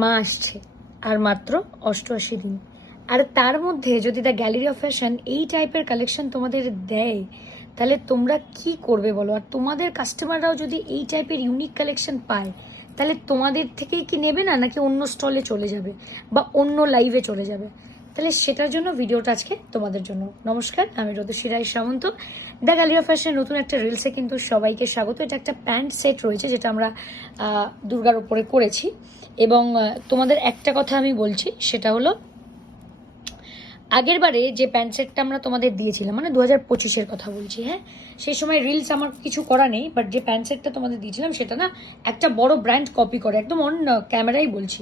মা আসছে আর মাত্র 88 দিন, আর তার মধ্যে যদি দ্য গ্যালারি অফ ফ্যাশন এই টাইপের কালেকশন তোমাদের দেয় তাহলে তোমরা কি করবে বলো? আর তোমাদের কাস্টমাররাও যদি এই টাইপের ইউনিক কালেকশন পায় তাহলে তোমাদের থেকেই কি নেবে না, নাকি অন্য স্টলে চলে যাবে বা অন্য লাইভে চলে যাবে? তাহলে সেটার জন্য ভিডিওটা আজকে তোমাদের জন্য। নমস্কার, আমি রতসী রায় সামন্ত। দ্য গ্যালারি অফ ফ্যাশনের নতুন একটা রিলসে কিন্তু সবাইকে স্বাগত। এটা একটা প্যান্ট সেট রয়েছে যেটা আমরা দুর্গার ওপরে করেছি, এবং তোমাদের একটা কথা আমি বলছি, সেটা হলো আগের বারে যে প্যান্ট সেটটা আমরা তোমাদের দিয়েছিলাম, মানে 2025-এর কথা বলছি, হ্যাঁ, সেই সময় রিলস আমার কিছু করা নেই, বাট যে প্যান্ট সেটটা তোমাদের দিয়েছিলাম সেটা না একটা বড় ব্র্যান্ড কপি করে, একদম অন ক্যামেরাই বলছি,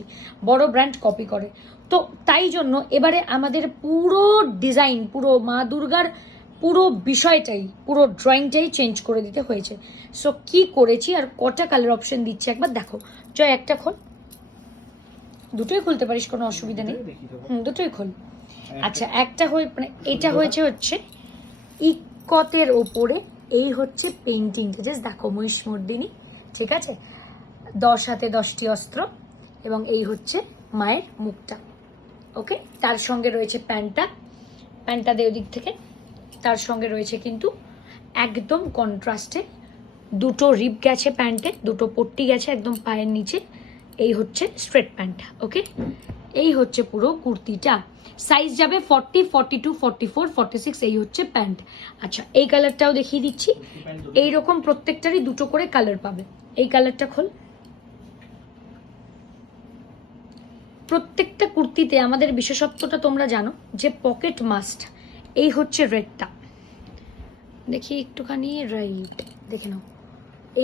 বড় ব্র্যান্ড কপি করে। তো তাই জন্য এবারে আমাদের পুরো ডিজাইন, পুরো মা দুর্গার পুরো বিষয়টাই, পুরো ড্রয়িংটাই চেঞ্জ করে দিতে হয়েছে। সো কি করেছি আর কটা কালার অপশন দিচ্ছি একবার দেখো। জয়, একটা খোল, দুটোই খুলতে পারিস, কোনো অসুবিধা নেই। দুটোই খোল। আচ্ছা, একটা মানে এটা হচ্ছে ইকতের ওপরে, এই হচ্ছে পেন্টিংটা, জাস্ট দেখো, মহিষমর্দিনী, ঠিক আছে, 10 হাতে 10টি অস্ত্র, এবং এই হচ্ছে মায়ের মুখটা। ওকে, তার সঙ্গে রয়েছে প্যান্টটা দেয় ওদিক থেকে, তার সঙ্গে রয়েছে কিন্তু একদম কন্ট্রাস্টে দুটো রিপ গেছে প্যান্টে, দুটো পট্টি গেছে একদম পায়ের নিচে, এই হচ্ছে স্ট্রেট প্যান্ট। ওকে, এই হচ্ছে পুরো কুর্তিটা। সাইজ যাবে 40, 42, 44, 46, এই হচ্ছে প্যান্ট। আচ্ছা, এই কালারটাও দেখিয়ে দিচ্ছি। এইরকম প্রত্যেকটারই দুটো করে কালার পাবে। এই কালারটা খোল। প্রত্যেকটা কুর্তিতে আমাদের বিশেষত্বটা তোমরা জানো যে পকেট মাস্ট। এই হচ্ছে রেডটা, দেখি একটুখানি, রাইট, দেখে নাও,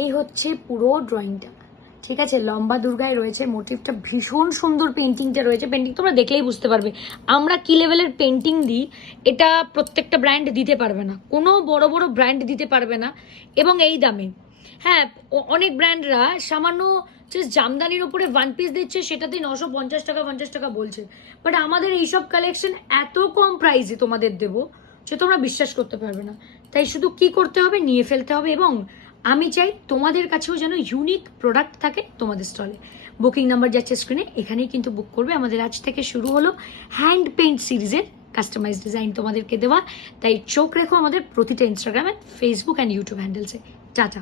এই হচ্ছে পুরো ড্রয়িংটা, ঠিক আছে। লম্বা দুর্গায় রয়েছে মোটিভটা, ভীষণ সুন্দর পেন্টিংটা রয়েছে। পেন্টিং তোমরা দেখলেই বুঝতে পারবে আমরা কি লেভেলের পেন্টিং দিই। এটা প্রত্যেকটা ব্র্যান্ড দিতে পারবে না, কোনো বড় বড় ব্র্যান্ড দিতে পারবে না, এবং এই দামে। হ্যাঁ, অনেক ব্র্যান্ডরা সামান্য জাস্ট জামদানির উপরে ওয়ান পিস দিচ্ছে, সেটাতেই 950 টাকা 50 টাকা বলছে, বাট আমাদের এইসব কালেকশন এত কম প্রাইসে তোমাদের দেবো যে তোমরা বিশ্বাস করতে পারবে না। তাই শুধু কি করতে হবে, নিয়ে ফেলতে হবে, এবং আমি চাই তোমাদের কাছেও যেন ইউনিক প্রোডাক্ট থাকে তোমাদের স্টলে। বুকিং নাম্বার যাচ্ছে স্ক্রিনে, এখানেই কিন্তু বুক করবে। আমাদের আজ থেকে শুরু হলো হ্যান্ড পেইন্ট সিরিজের কাস্টমাইজ ডিজাইন তোমাদেরকে দেওয়া। তাই চোখ রেখো আমাদের প্রতিটা ইনস্টাগ্রাম, ফেসবুক অ্যান্ড ইউটিউব হ্যান্ডেলসে। টাটা।